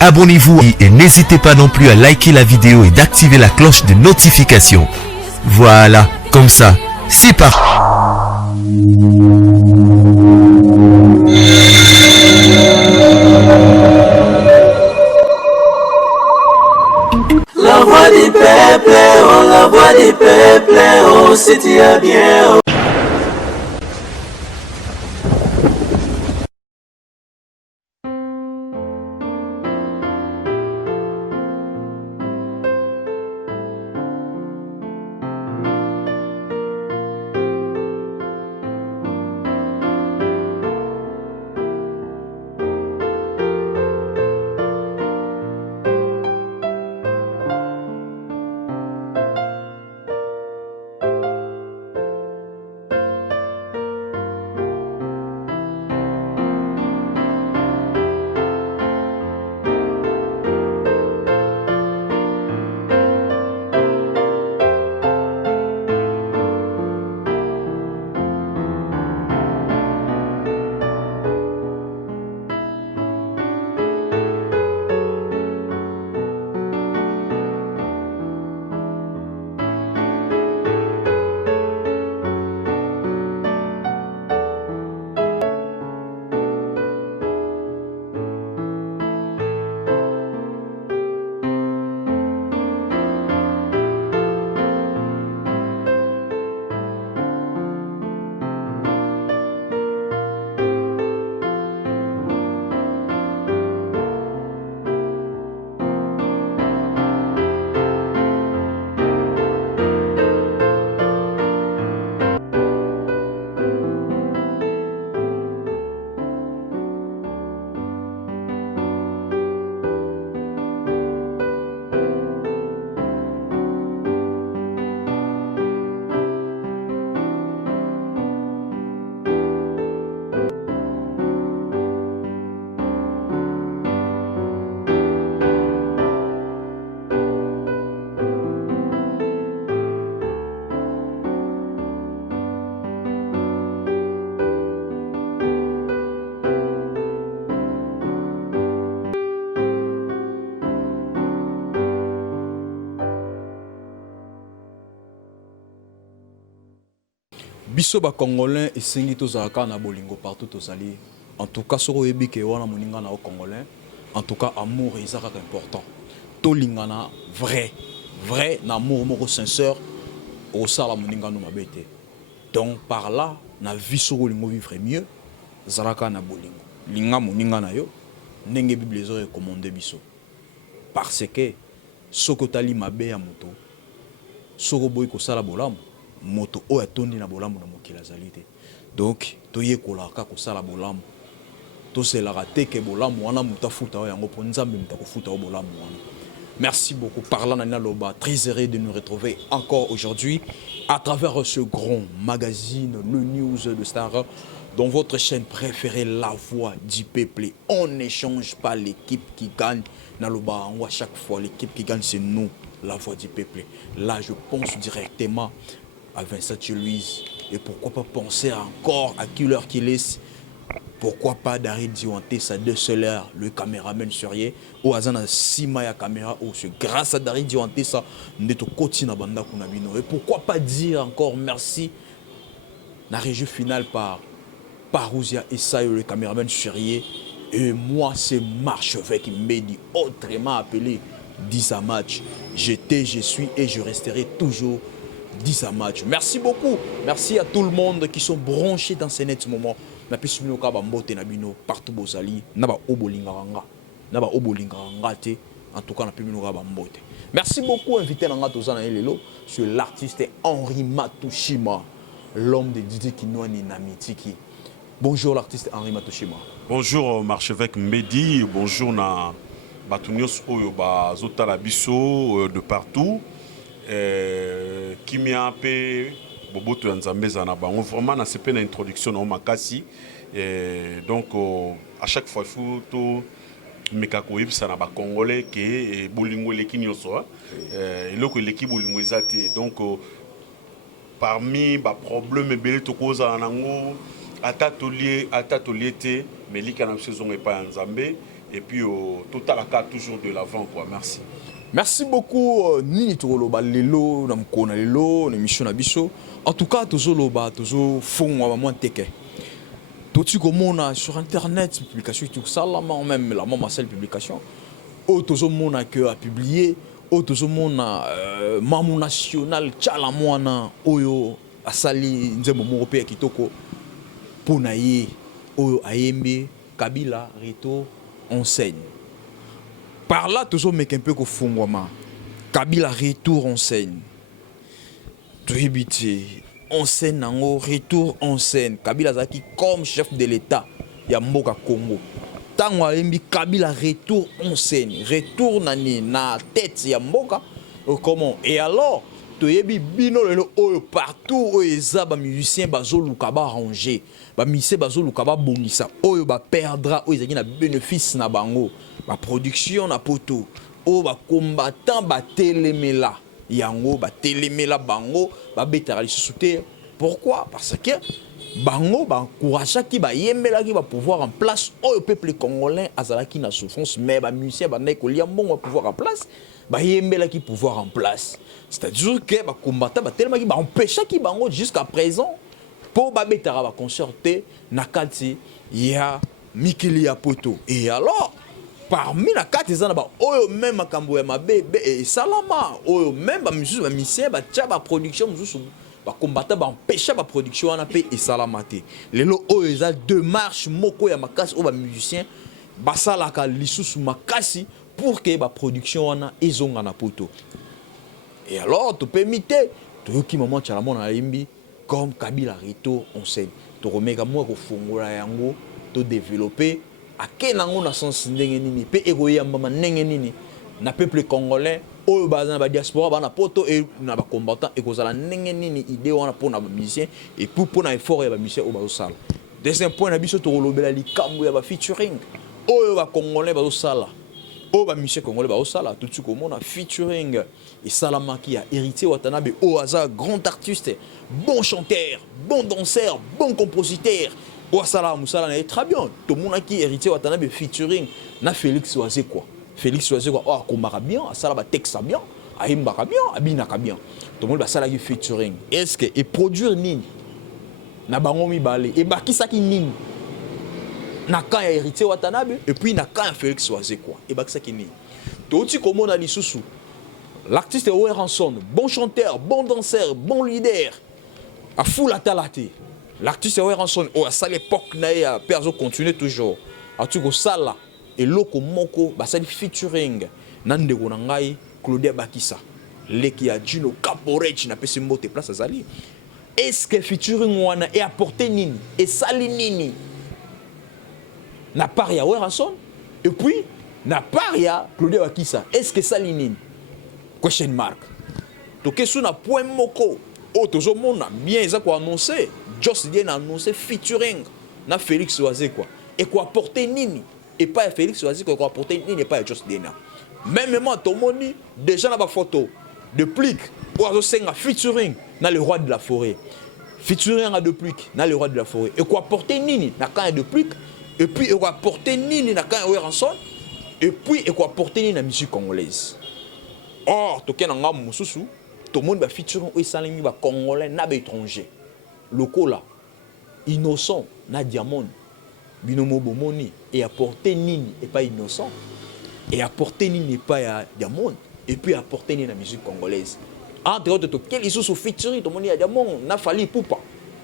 abonnez-vous et n'hésitez pas non plus à liker la vidéo et d'activer la cloche de notification. Voilà, comme ça, c'est parti. La voix du peuple, oh la voix du peuple, oh si tu as bien. Oh. Biso ba congolais et sengi tozalaka na bolingo partout tozali. En tout cas soko yebike wana moninga na congolais. En tout cas amour ezaka important. To lingana vrai na amour moko sincère au sala moninga no mabete. Donc par là na vie soko lingo vivre mieux zalaka na bolingo. Linga moninga na yo ndenge bible ezo recommander biso. Parce que soko tali mabe ya moto soko boy ko sala bolamu moto o atondi na bolamu na mokila zalite. Donc toye kolaka ko sala bolamu to selaka teke bolamu wana muta futa o yango po nzambe muta ko futa o bolamu wana. Merci beaucoup parlant na loba, très heureux de nous retrouver encore aujourd'hui à travers ce grand magazine le news de Star dans votre chaîne préférée La Voix du Peuple. On n'échange pas l'équipe qui gagne na loba à chaque fois l'équipe qui gagne c'est nous La Voix du Peuple. Là je pense directement à Vincent Louise. Et pourquoi pas penser encore à qui l'heure qu'il est. Pourquoi pas David Diwanté, sa deux sœurs, le caméraman Surier, ou Azana Sima ya caméra, ou c'est grâce à David Diwanté, ça, neto koti na banda kunabino. Et pourquoi pas dire encore merci, la régie finale par Parousia Essayo, le caméraman Surier, et moi c'est Marchevêque qui m'a dit autrement appelé 10 à match. J'étais, je suis et je resterai toujours 10 à match. Merci beaucoup. Merci à tout le monde qui sont branchés dans ce net moment. Na pisu mino ka ba mbote na bino partout bozali na ba obolinganga na ba obolinganga te en tout cas na pimino ka ba mbote. Merci beaucoup invité na ngato za na lelo sur l'artiste Henri Matouchima, l'homme de Didi Kinwani na Mitiki. Bonjour l'artiste Henri Matouchima. Bonjour Marchevêque Medi, bonjour na Batunios Oyo ba zotala biso de partout. Kimia pe Boboto Nzambe zana bango vraiment na sepe na introduction na makasi donc à chaque fois il faut to mekako yebisa na ba congolais que bolingo leki nyoso eloko leki bolingo ezati donc parmi ba problème ebele to koza nango atelier te mais lika na saison epa Nzambe et puis total la carte toujours de l'avant quoi. Merci. Merci beaucoup Nini Toloba lelo na mkona lelo na mission na biso. En tout cas tozoloba tozo fongwa moins teke. Tout komona sur internet publication tout ça là même la maman seule publication. O tozomona que a publié o tozomona mamu national chala mwana oyo asali nzembo européen kitoko pona ye oyo ayembe Kabila Rito enseigne. Par là, toujours mec un peu qu'au fond, Kabila retour enseigne. Tribité, enseigne en retour enseigne. Kabila Zaki comme chef de l'État, Yamboka Congo. Tant Aimbi Kabila retour enseigne. Retour na tête Yamboka. Comment? Et alors, tu yebi bino le partout où les musiciens bazolu kaba ranger. Ba musicien bazolu kaba bonisa. Oyo ba perdra où ils na bénéfice na bango. Ba production na poto. O ba combattant ba telemela. Yango ba telemela bango ba betara lisuté. Pourquoi? Parce que bango ba encouragea ki ba yembela ki ba pouvoir en place au peuple congolais azalaki na souffrance mais ba musicien ba na ko liambongo pouvoir en place. Ba yembela ki pouvoir en place. C'est-à-dire que ba combattant ba tellement ki ba empêcha ki bango jusqu'à présent pour ba betara ba concerter na kati ya Mikili ya poto. Et alors parmi la carte ezana ba oyo même makambo ya mabe et salama oyo même ba mususu ba misien ba tia ba production mususu ba combattant ba empêcher ba production na pe et salamate lelo oyo eza deux marches moko ya makasi o ba musicien ba salaka lisusu makasi pour que ba production na ezonga na poto. Et alors tu peux imiter to ki moment tala mona limbi comme Kabila Rito enseigne to remeka mo ko fungola yango to développer akenango na sens ndenge nini pe ekoyamba manenge nini na peuple congolais oyo baza na diaspora bana poto et na ba combattant ekozala ndenge nini idée wana pona ba musicien et pour na effort ya ba musicien o bazosala. Deuxième point na biso to kolobela likambo ya ba featuring oyo ba congolais bazosala oyo ba musicien congolais bazosala tout tu komona featuring et salamaki ya héritier Watanabe o aza grand artiste, bon chanteur, bon danseur, bon compositeur. Ouassala Moussala est très bien. Tout le monde qui hérité Watanabe featuring na Félix Oazé quoi. Félix Oazé quoi. Oh, Komara bien, Asala ba texte bien, Ahimbara bien, Abinaka bien. Tout le monde va sala qui featuring. Est-ce que et produire nini? Na bango mi balé et bakisa ki nini? Na kan hérité Watanabe et puis na kan Félix Oazé quoi. Et bakisa ki nini? Tout tu comme on a dit sous. L'artiste est Ower Hanson, bon chanteur, bon danseur, bon leader. A full atalate. L'artiste est Ranson, à cette époque, a perso continue toujours. À tout go sala et loko moko, bah ça featuring. Nande gonangai, Claudia Bakissa, leki a Gino Caporech na pesi mbote place azali. Est-ce que featuring wana est apporté nini et sali nini? Na paria Ranson et puis na paria Claudia Bakissa. Est-ce que sali nini? Question mark. Donc qu'est-ce na point moko? Oh, toujours monde bien ça quoi annoncé. Just Dien a annoncé featuring na Félix Oazé quoi. Et quoi apporter nini? Et pas Félix Oazé quoi apporter nini et pas Just Dien. Même moi tout le monde déjà na ba photo de plique Oazo senga featuring na le roi de la forêt. Featuring à de plique na le roi de la forêt. Et quoi apporter nini na quand de plique et puis et quoi apporter nini na quand Ranson et puis et quoi apporter nini na musique congolaise. Or to ken nga mususu tout le monde va featuring ou salimi ba congolais na ba étranger. Lokola, innocent, na diamond, binomo bomoni, et apporter nini et pas innocent, et apporter nini et pas diamond, et puis apporter nini la musique congolaise. Entre autres, quel est ce featuring, tout le monde a diamond, n'a fallu poupa,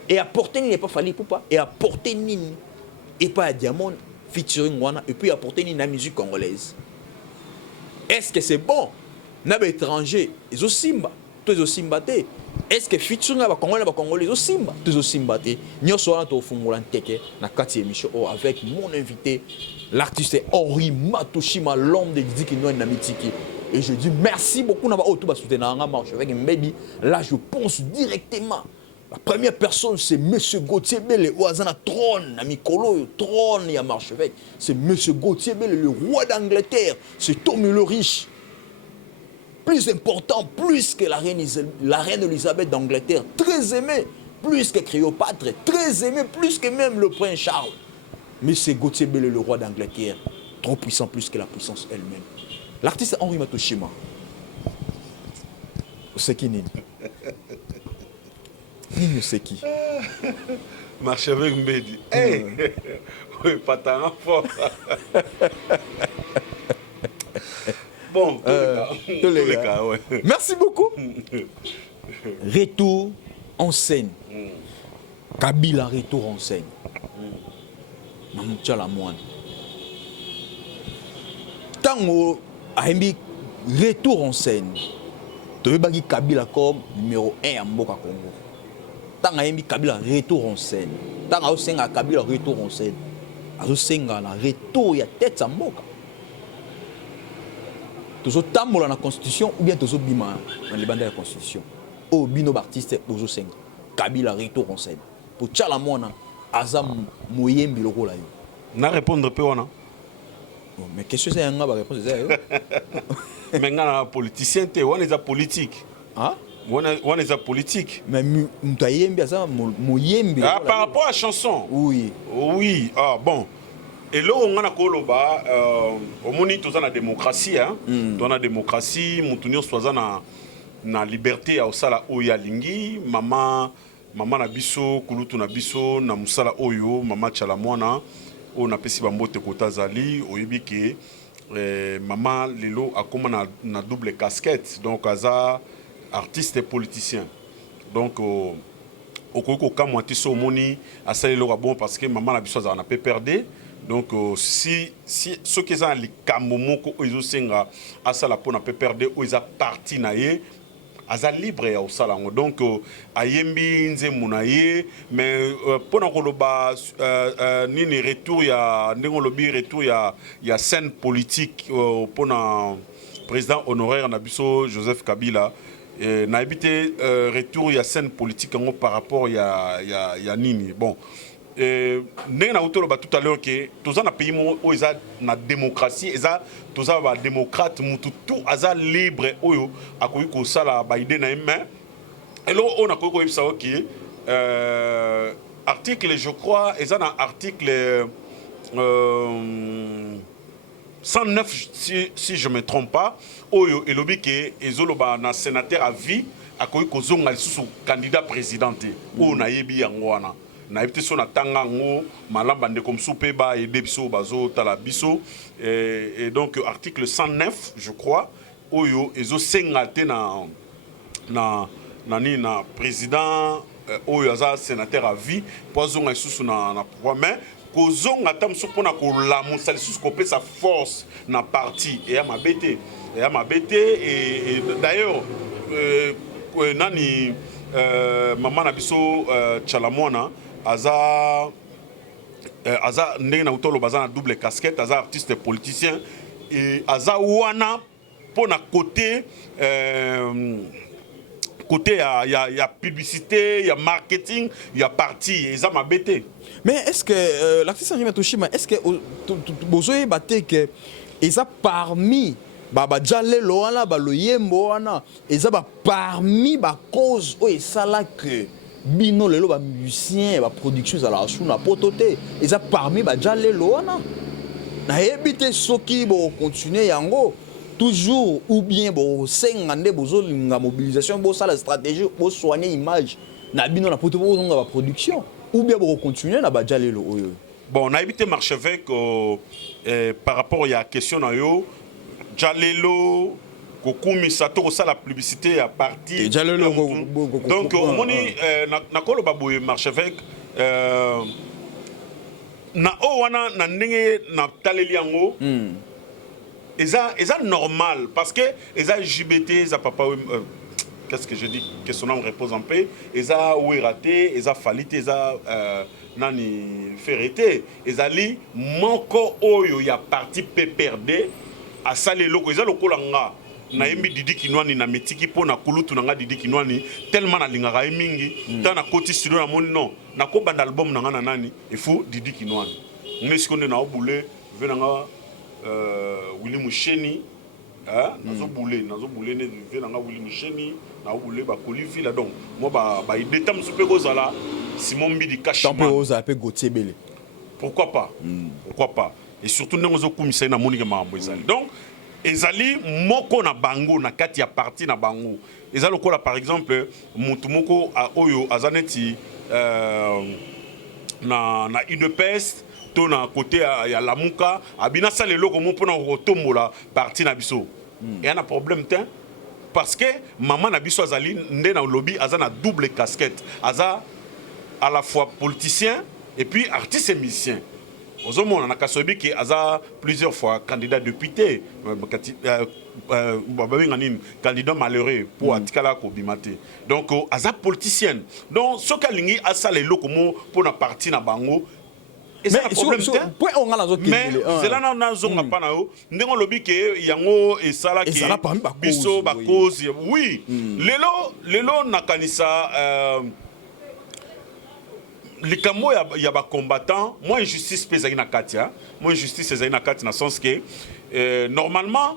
et apporter nini et pas fallu poupa, et apporter nini et pas diamond, featuring wana, et puis apporter nini la musique congolaise. Est-ce que c'est bon? N'a pas étranger, ils ont simba, tous ils ont simbaté. Est-ce que featuring à Congolais au Simba tous au Simba nous sommes au Fungolan Teke na kati émission avec mon invité l'artiste Henri Matushima l'homme de Dikino Namitiki et je dis merci beaucoup na ba tout ba soutenir nga marche avec Mbebi là je pense directement la première personne c'est monsieur Gauthier Bele Oazana trône na mikolo trône ya marche avec c'est monsieur Gauthier Bele le roi d'Angleterre c'est Tommy le riche. Plus important, plus que la reine Elisabeth d'Angleterre, très aimé, plus que Cléopâtre, très aimé, plus que même le prince Charles. Mais c'est Gauthier Bele, le roi d'Angleterre. trop puissant plus que la puissance elle-même. L'artiste Henri Matoshima, c'est qui Nini? Nini, c'est qui? Marche avec Mbedi. Hey! Oui, pas tant fort. Bon, tous les cas, ouais. Merci beaucoup. Retour en scène. Kabila retour en scène. Mamoutia la moine. Tango Ahembi retour en scène. Toyebaki Kabila comme numéro 1 à Mboka Congo. Tango Ahembi Kabila retour en scène. Tango Aosenga Kabila retour en scène. Aosenga na retour ya tête à Mboka. Tozo tambola na constitution ou bien tozo bima na libanda ya constitution. O bino artiste tozo senga. Kabila retour en scène. Pour tchala mona azam moyembi lokola yo. Na répondre peu wana. Mais qu'est-ce que c'est nga ba réponse c'est Mais nga politicien te wana eza politique. Hein? Wana eza politique. Mais mutayembi azam moyembi. Ah, par rapport à la chanson. Oui. Oui, ah bon. Et là, on a koloba au moni toza na démocratie hein. Dans la démocratie, mutunyo soza na liberté ya osala oya lingi, mama na biso, kulutu na biso na musala oyo, mama tchala mwana o na pesi bambote kota zali, oyebi ke mama lelo akoma na double casquette, donc aza artiste et politicien. Donc okoko kamwa tiso moni asali lo bon parce que mama na biso za na pe perdre. Donc si ceux qui ont les camomoko ils senga asala pona pe perdre ou ils a parti na ye aza libre ya osalango. Donc ayembi nze munaye mais pona koloba nini retour ya ndingo lobi retour ya scène politique pona président honoraire na biso Joseph Kabila na habité retour ya scène politique par rapport ya nini bon. Nous avons tout à l'heure que tous les pays où ils ont la démocratie, tous les démocrates, tout est libre, à quoi que ça la Biden a main. Et là on a quoi savoir que article, je crois, ils ont un article 109 si je me trompe pas, oyo et lobby que ils ont un sénateur à vie à quoi que zonga sous candidat présidenté. On a yebi yangoana. Na ebite so na tanga ngo malamba nde comme soupe ba et biso bazo tala biso et donc article 109 je crois oyo ezo sengate na président oyo aza sénateur à vie poison isusu na pouvoir mais kozonga tam so pona ko la musali sus ko sa force na parti et à ma bête et d'ailleurs nani maman na biso Chalamona aza ndenge na utolo baza na double casquette aza artiste et politicien et aza wana pour na côté ya publicité ya marketing ya parti eza mabete. Mais est-ce que l'artiste Henri Matoshima est-ce que bozoye baté que eza parmi baba jale loana ba loyembo wana eza ba parmi ba cause o esala que bino lelo ba musicien ba production za la suna potote eza parmi ba jale loana na ebité soki bo continuer yango toujours ou bien bo sengande bozo linga mobilisation bo sala stratégie bo soigner image na bino na poto bo nga ba production ou bien bo continuer na ba jale lo oyo. Bon on a évité marche avec par rapport à la question na yo Jalelo kokumi sato ça la publicité à partir donc on moni na kolo baboye marche avec na o wana na ndenge na taleli yango eza normal parce que eza JBT eza papa qu'est-ce que je dis que son nom repose en paix eza oueraté eza falité eza nani ferreté ezali moko oyo ya parti PPRD à saler loko eza lokola nga na yembi Didi Kinwani na metiki po na kulutu na nga Didi Kinwani tellement na lingaka mingi ta na koti studio na moni non na ko banda album na nga na nani il faut Didi Kinwani ngesi konde na obule ve na nga Willy Musheni nazo boulé ne ve na nga Willy Musheni na obule ba kolifi la donc moi ba ideta msupe kozala Simon Mbidi Kashiman tampo oza pe Gauthier Bele pourquoi pas et surtout ndenge ozokumisa na moni ke makambo ezali. Donc ezali moko na bango na kati ya parti na bango. Ezali lokola par exemple mutu moko oyo azaneti na UDPS to na côté ya Lamuka abina sala eloko mo pona kotombola parti na biso. Et un problème tin parce que maman na biso azali nde na lobby azana double casquette, aza à la fois politicien et puis artiste et musicien. Ozomona na kasobi ki aza plusieurs fois candidat député, candidat malheureux pour atikala ko bimate. Donc aza politicienne. Donc ce kalingi asala eloko mo pona parti na bango. Et c'est un problème. Mais c'est là na zonga pa na yo ndenge lobi ke yango esala ke biso ba cause. Oui. Lelo nakanisa les camo ya ba combattant, moi injustice pesa na katia, moi injustice ezali na kati na sens que normalement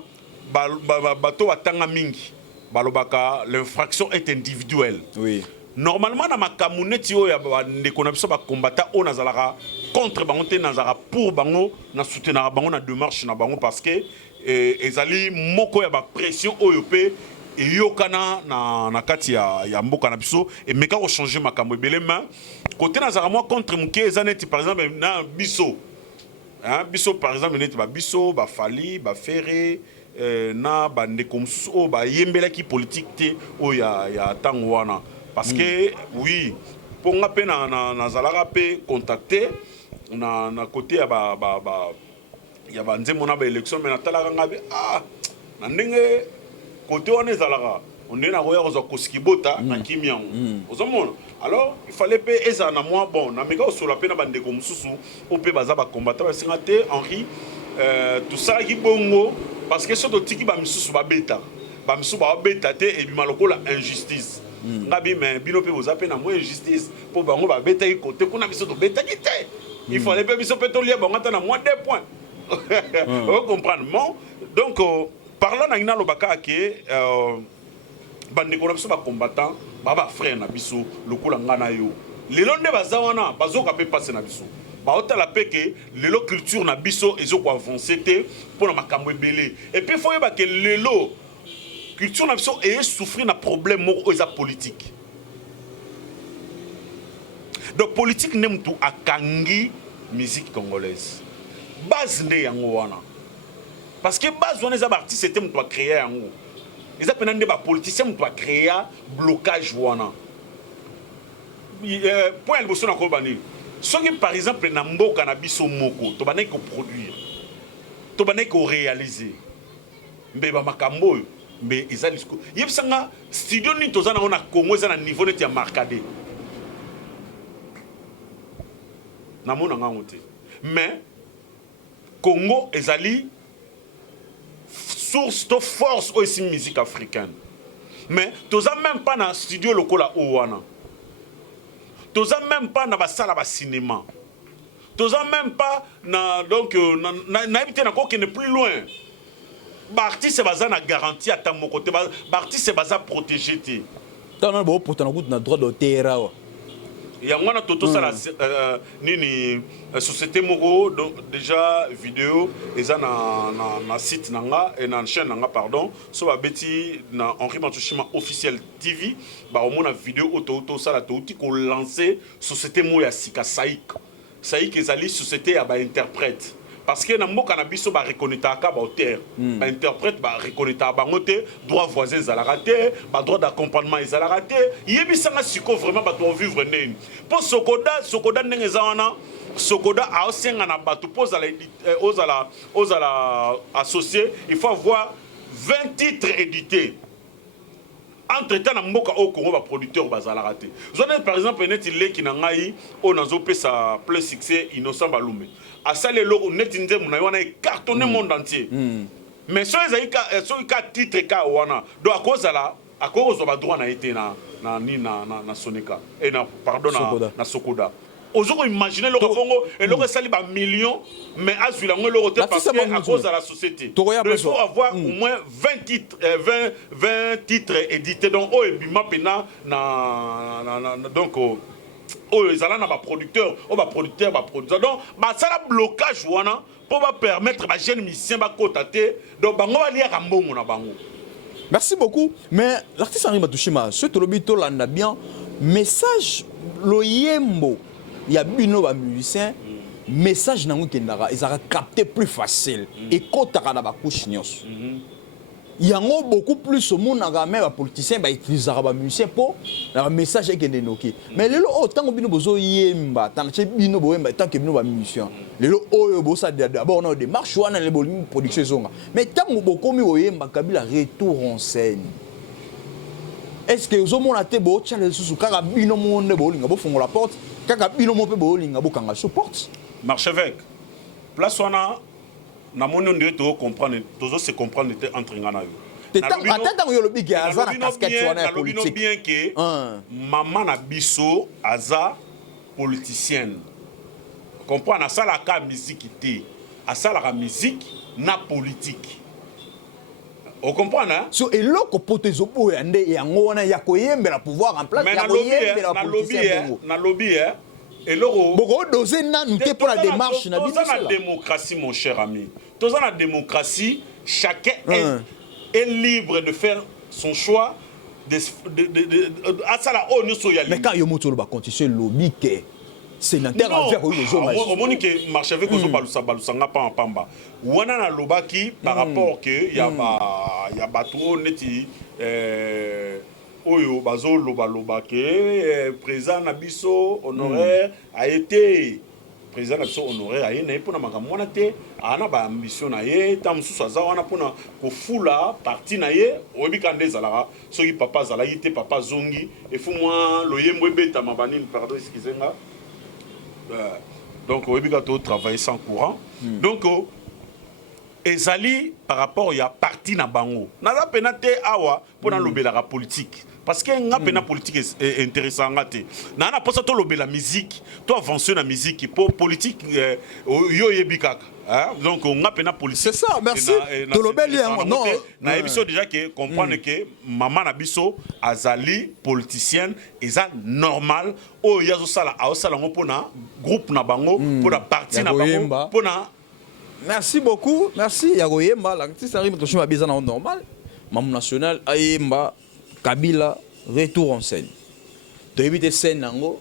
bato atanga mingi balobaka l'infraction est individuelle. Oui. Normalement na makamuneti oyo ya ndeko na biso ba combattant on nazalaka contre bango te nazala pour bango na soutenir bango na démarche na bango parce que ezali moko ya ba pression oyo pe et yokana na kati ya mboka na biso et meka ko changer makambo ebele ma côté nazala moi contre muke ezaneti par exemple na biso hein biso par exemple neti ba biso ba fali ba ferré na ba ndeko mususu o ba yembela ki politique te o ya tango wana parce que oui pour nga pe na zalaka pe contacter na côté ya ba nzembo na ba élection mais na talaka nga be na ndenge côté on est à on est na roya ko koskibota na kimiango ozomona alors il fallait pe eza na moi bon na meka osola pe na bande ko mususu o pe baza ba combattant ba singate Henri tout ça ki bongo parce que soto tiki ba mususu ba beta te et bi malokola injustice ngabi mais bino pe boza pe na moi injustice pour bango ba beta ki côté kuna biso to beta ki te il fallait pe biso pe to lia bango ta na moins 2 points vous comprenez bon donc parlant na ina lobaka ke bandeko na biso ba combattant ba frère na biso lokola ngana yo lelo nde bazawana bazoka pe passer na biso ba otala pe ke lelo culture na biso ezoko avancer te pona makambo ebele et puis faut yeba ke lelo culture na biso e souffrir na problème moko eza politique. Donc politique nem tout akangi musique congolaise base nde yango wana. Parce que base on les artistes c'était doit créer yango. Ils appellent des politiciens doit créer blocage wana. Point le bosso na ko bani. Soki par exemple na mboka na biso moko to banai ko produire. To banai ko réaliser. Mbeba makambo mais ils discours. Yebsanga studio ni to zana on a Congo za na niveau net ya marcadé. Na mona ngamote. Mais Congo ezali source de force aussi musique africaine. Mais tu n'as même pas dans le studio local à Ouana. Tu n'as même pas dans la salle de cinéma. Tu n'as même pas donc n'habiter dans qui n'est plus loin. L'artiste c'est basé na garantie à ta mon côté. L'artiste c'est basé protégé. Tu as bon pour ton droit d'auteur. Il y a un toto ça nini société moko donc déjà vidéo eza na site nanga et na chaîne nanga pardon so ba beti na Henri Matouchima officiel TV ba au mona vidéo auto ça la touti ko lancer société mo ya sika Saïk ezali société ya ba interprète parce que na mboka na biso ba reconnaître ka ba auteur ba interprète ba reconnaître ba ngote droit voisin za la raté ba droit d'accompagnement za la raté yebisanga siko vraiment ba doit vivre nene pour sokoda ndenge za wana sokoda a osenga na bato pose aux ala associé il faut avoir 20 titres édités. Entre-temps, na mboka au Congo ba producteur bazala raté. Zone par exemple neti leki na ngai o nazo pesa plus succès Innocent Balume. A salé lo neti nzemu na wana cartonné monde entier. Mais so ezalika so ka titre ka wana do akozala akozo ba droit na été na Sonika et na pardon na Sokoda. Ozo imaginer le Congo et le sali ba millions mais azula ngo le roté parce que à cause de la société. Il faut avoir au moins 20 titres édités donc o ebima pena na donc o ezala na ba producteur ba producteur donc ba sala blocage wana pour permettre ba jeune musicien ba kotate donc bango ba lia kambongo na bango. Merci beaucoup. Mais l'artiste Henri Matouchima, ce tolobito landa bien message lo yembo il y a bino ba musicien message nango kendara ils a capté plus facile et kotaka na ba couche nyos. Yango beaucoup plus au monde na même ba politicien ba utiliser ba musicien pour na message ekende noki. Mais lelo autant bino bozo yemba tant que bino boyemba tant que bino ba musicien. Lelo oyo bosa d'abord na démarche wana le bolingo production zonga. Mais tant beaucoup mi oyemba Kabila retour en scène. Est-ce que vous avez été bon challenge sous kaka bino monde bolinga bo fongola porte kaka bino mo pe bolinga bo kanga support Marchevêque place wana na mono ndio to comprendre tozo se comprendre entre ngana yo attends yo lobi ki aza na casquette wana ya politique bien que maman na biso aza politicienne comprendre ça la ka musique té à ça la musique na politique. On comprend, hein? So, et là, quand potezo po yande yango wana ya koyembela pouvoir en place, ya koyembela politicien na lobby, hein? Et là, boko doser nanu te pour la démarche na biso la démocratie, mon cher ami. Dans la démocratie, chacun est libre de faire son choix à ça la haut nous soyons. Mais quand yomoto ba continuer lobby que sénateur a fait les hommes. Au moment que marché avec aux balusanga pas en pamba. Wana na lobaki par rapport que y a bateau neti oyo bazo loba que président Nabiso honoraire a été président Nabiso honoraire a été pour na makambo wana te ana ba ambition na ye tam susu aza wana pona ko fula parti na ye obi kande zalaka soki papa zala yite papa zongi et fu moi loyembo beta mabanini pardon excusez-moi. Donc, on a travaillé sans courant. Donc, ezali par rapport à parti na bango. Naza penate awa pour la politique. Parce que nga pena politique est intéressant ngate. Na na posa to lobe la musique, to avancer la musique pour politique yo yebikaka. Donc on a pena politique. C'est ça, merci. To lobe li non. Na ebiso déjà que comprendre que maman na biso azali politicienne eza normal o yazo sala a sala ngo pona groupe na bango pona parti na bango pona. Merci beaucoup. Merci Yagoyemba. L'artiste Henri Matouchima bizana normal. Maman national ayemba Kabila retour en scène. Tu évites scène nango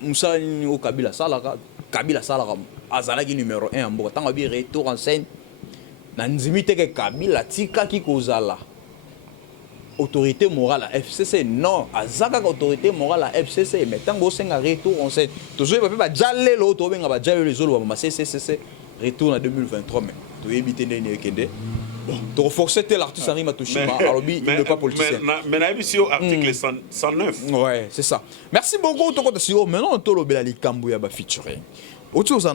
Moussa au Kabila salaka azalaki numéro 1 en Boka tant bi retour en scène na nzimite ke Kabila tika ki kozala autorité morale à FCC non azaka autorité morale à FCC mais tant bo senga retour en scène toujours ba jalé lo to benga ba jalé les zolo ba CCC retour en 2023 mais tu évites ndene kende. Bon, tu renforces l'artiste Henri Matouchima, il n'est pas politicien. Mais il y a ici l'article 109. Ouais, c'est ça. Merci beaucoup. Maintenant, on a le Likambu featuring. Autre chose,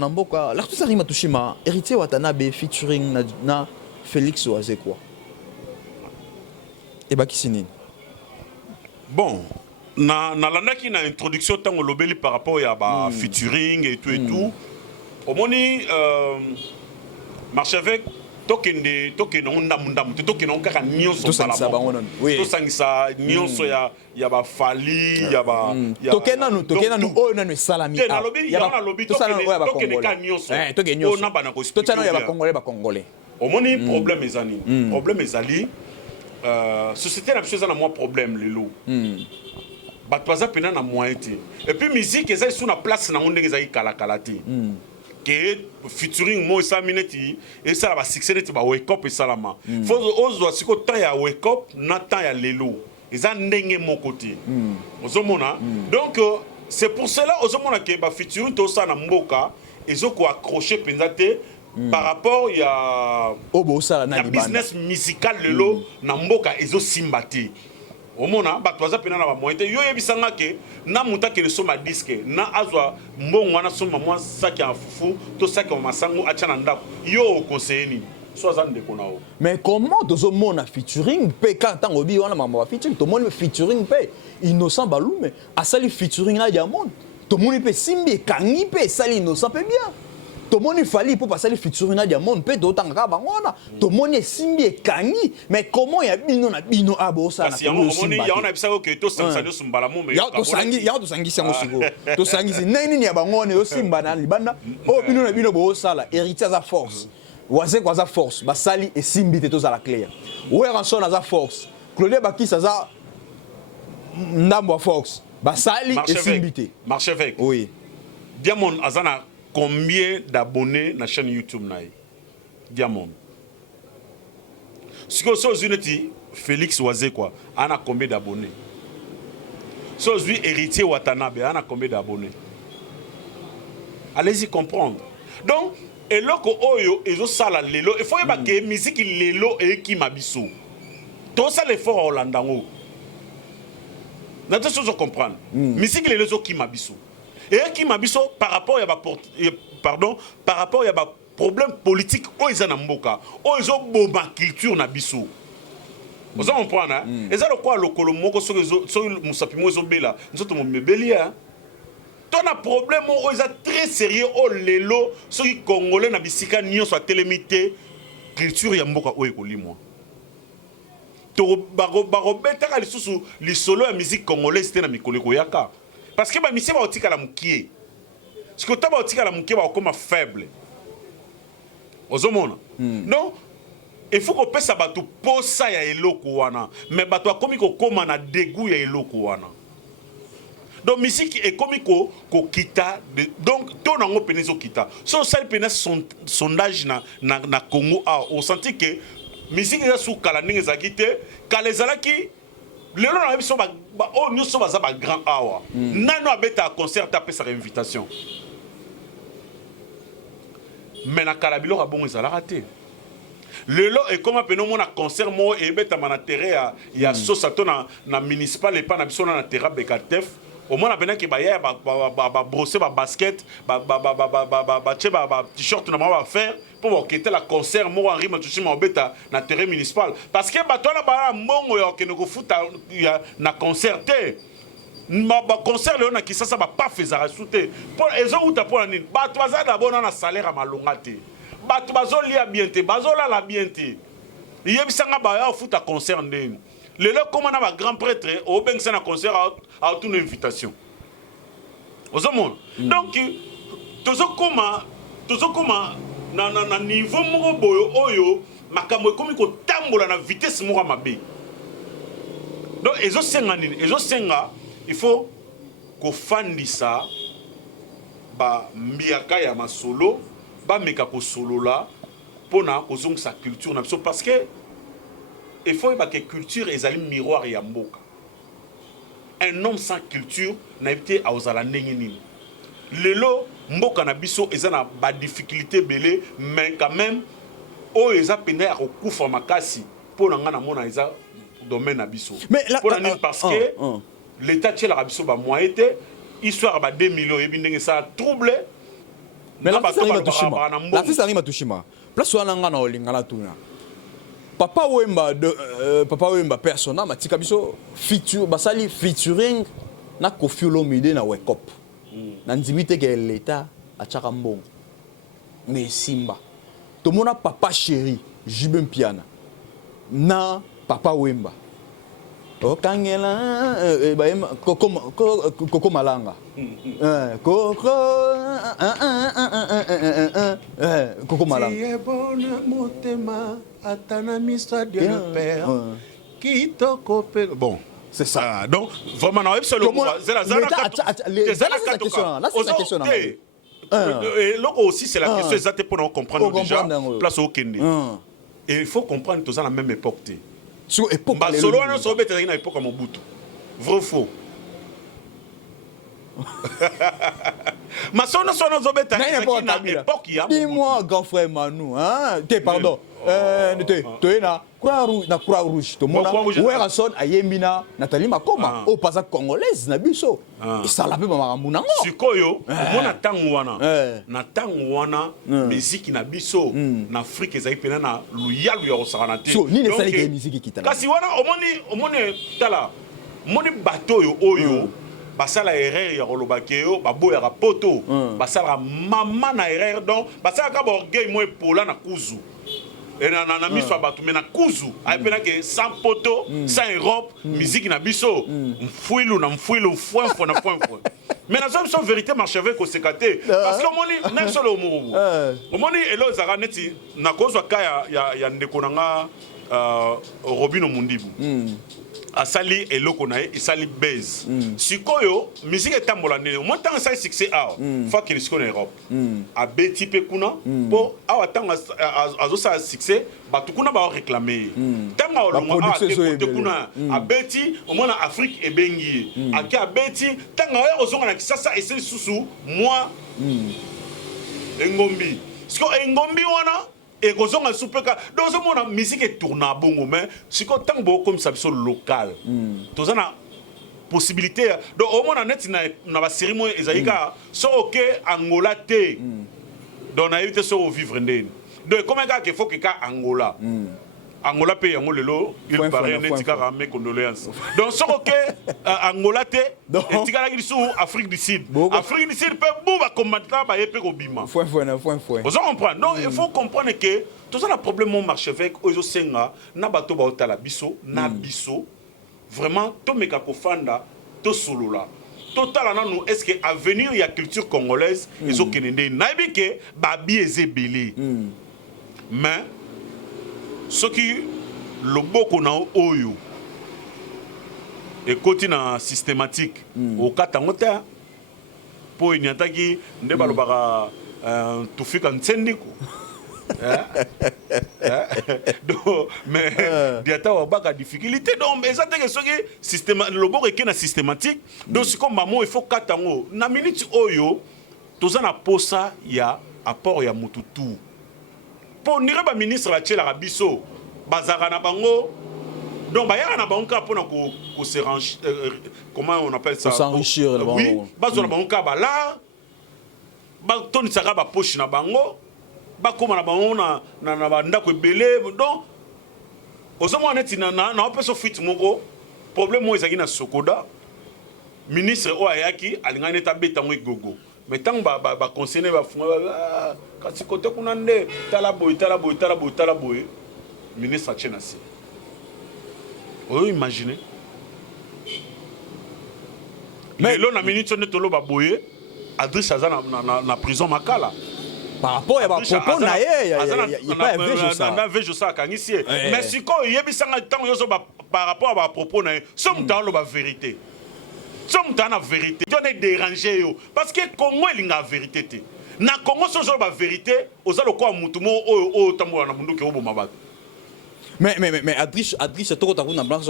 l'artiste Henri Matouchima, héritier Watanabe featuring na Félix Oazekwa. Et bah, qui c'est? Bon, na introduction tant lobeli par rapport à featuring et tout et tout. Au moment marche avec tokende ndam tokende kaka nyonso sala oui to sangisa nyonso ya ba fali ya ba tokena no oyo nanu salami ya ba lobby tokende ka nyonso on na bana ko tokena ya ba congolais omoni problème ezani problème ezali société na biso na moi problème lelo ba twaza pena na moyen te et puis musique ezali sous na place na ndenge ezali kala te que featuring moi ça mineti et ça va succès net ba wake up et salama faut ozo siko temps ya wake up na temps ya lelo eza ndenge mon côté ozomona donc c'est pour cela ozomona que ba featuring to ça na mboka ezoko accrocher pendate par rapport ya obo ça na business musical lelo na mboka ezo simbati omona ba twaza pena na ba moite yo yebisanga ke na muta ke le soma disque na azwa mbongo wana soma mwa saki ya fufu to saki ya masango acha na ndako yo conseiller so za ndeko nao. Mais comment dozo mona featuring pe quand tango bi wana mama featuring to mona featuring pe innocent balume asali featuring na diamond to mona pe simbi kangi pe sali innocent pe bien tout le monde fallait pour passer les featuring na Diamond peut d'autant ka bangona tout le monde simbi et kangi mais comment ya bino na bino abo ça parce qu'il y a on a bisa que to ça no sumbala mo mais ya to sangi sango sigo to sangi si nini ya bangona yo simba na libanda o bino na bino bo sala héritier za force waze kwa za force basali et simbi te to za la clair ouais ranson za force Claude Bakisa za ndambo force basali et simbi te marche avec oui Diamond azana combien d'abonnés na chaîne YouTube naï Diamond si aux Unity Félix Wazé quoi on a combien d'abonnés si aux héritier Watanabe on a combien d'abonnés allez-y comprendre donc et loko oyo ezo sala lelo il faut yeba que musique lelo et qui mabiso tout ça l'effort Holandango na tout chose comprendre musique lelo zo qui mabiso et qui mabiso par rapport par rapport à ba problème politique o ezana mboka o ezo bomba culture na biso vous comprenez hein ezalo quoi lokolo moko so musapi mo ezo bela nzoto mo mebelia ton a problème o eza très sérieux o lelo so ki congolais na bisika nyonso a telemité culture ya mboka o ekolimwa to barobeta ka lisusu li solo ya musique congolaise te na mikolo koyaka parce que ba mission ba otika la mukie ce que ta ba otika la mukie ba comme faible ozomona non il faut qu'on pèse bato posa ya eloko wana mais bato akomi ko koma na dégoût ya eloko wana donc musique est komi ko kita donc to nango penezo kita so ça pena sondage na Congo a on senti que musique ya sous kala ninga zakite kala ezalaki lelo na biso ba o nous sommes ba grand awa nano abeta concert taper sa invitation mais na kalabilo ka bon ezala raté lelo et comme appelons mon concert mo et beta manatere ya sosato na municipal et pas na biso na terrain Bekatef au moins na bena ki ba ya ba brosser ba basket ba t-shirt na ba faire pour quitter la concert mo Henri Matushi ma beta na terrain municipal parce que ba to na ba mongo yo ke no futa na concerter ma concert le na ki ça ba pas faisara souté pour ezo uta pour nini ba to za d'abord na salaire malonga te ba to bazo lia bien te bazo la bien te yebisanga ba ya futa concert ndeni lelo comme na ba grand prêtre au bengsa na concert à toute une invitation aux hommes donc tozo koma na niveau moko boyo oyo makambo ekomi ko tambola na vitesse moko mabe donc ezo senga il faut ko fandisa ba mbiaka ya masolo ba meka ko solola pona ko zong sa culture na biso parce que il faut que culture ezali miroir ya mboka un homme sans culture n'a été à ozala ndenge nini lelo mboka na biso ezana ba difficulté belé mais quand même o eza pena ya kokufa makasi pona ngana mona eza domaine na biso pona nini parce que l'état tient la biso ba moyen te histoire ba 2 millions et bindenge ça trouble mais l'artiste arrive à Tushima place wana ngana olingana tuna Papa Wemba persona matika biso feature basali featuring na Koffi Olomide na Wake Up na nzimite ke l'état a chakambong mais simba to mona papa chéri Jibem Piana na Papa Wemba okangela koko malanga koko malanga c'est bon motema atana misa de le père qui te bon c'est ça donc vraiment na absolument c'est la question et là aussi c'est la question exacte pour nous comprendre déjà place au Kenya et il faut comprendre tous à la même époque sur époque ba solo na so beta na époque Mobutu vrai faux ma sona sona zo beta na époque ya dis-moi grand frère Manu hein pardon na croix rouge to mona wera son ayemina Nathalie Makoma o pasa congolaise na biso isala pe makambu nango sikoyo mona tangu wana musique na biso na Afrique ezai pena na luyalu ya osana te so nini sali ke musique kitana kasi wana omoni tala moni bato oyo basala erreur ya koloba ke yo baboyaka poto basala mama na erreur donc basala ka borgueil mo epola na kuzu et na miso ya bato me na kuzu ayepena ke sans poto sans Europe musique na biso mfuilu na mfuilu fwemfwe na fwemfwe mais na biso vérité marchevêque osekate parce que omoni na biso le omurubu omoni elo ezaka neti na kozwa ka ya ndeko na nga Robino Mundibu asali eloko na ye isali base sikoyo musique etambola nene mo tanga sa succès fa que siko na Europe abeti pe kuna po awa tanga azosa succès batu kuna ba réclamer tanga olongo te kuna abeti au moins na Afrique ebengi aki abeti tanga ya ozonga na kisasa ese susu moi engombi siko engombi wana et kozonga supeka donc ce mona musique est tourna bongo mais siko tango comme ça biso local tozana possibilité donc au moins net na ba série mo ezaika so OK Angola te donc na éviter so vivre ndeni donc comment il faut que ka Angola Angola paye yango lelo il paraît net ka mes condoléances donc so OK Angola te et tika la sous Afrique du Sud Afrique du Sud peut bouba combattre ba yepe ko bima Faut vous comprenez donc il faut comprendre que tout ça le problème mon marchevêque ozo senga na bato ba otala biso na biso vraiment to meka ko fanda to solola total nanu est-ce que avenir ya culture congolaise ezo kenende na bike ba bieze belé mais ce qui le boko na oyo et continue systématique au katangota pour une attaque ne balobara tufika nsendiko donc mais diata wa baka difficulté donc mais ça que ce qui système le boko est na systématique donc c'est comme maman il faut katango na minute oyo tozana posa ya apport ya mututu pour nire ba ministre la tchela biso bazara na bango donc bayara na bango ka pona ko se comment on appelle ça s'enrichir oui bazona bango ka bala ba toni saka ba poche na bango ba koma na bango na banda ko belé donc ozomo neti na opeso fit moko problème mo ezaki na Sokoda ministre o ayaki alinga neta beta ngo gogo mais tant ba conseiller ba funga kasi côté kuna nde tala boy ministre Tchenasi oui imaginez mais là na minute on est tolo ba boye Adrisse aza na prison makala par rapport à propos na il pas vejo ça na vejo ça kangisi mais siko yebisanga tant yozo par rapport à propos na somme dans la vérité somme dans la vérité on est dérangé yo parce que Congo il a vérité te na Congo so la vérité ozalo kwa mutu mo o tambola na munduke obo mabaka mais Adrisse tout quand on a blanc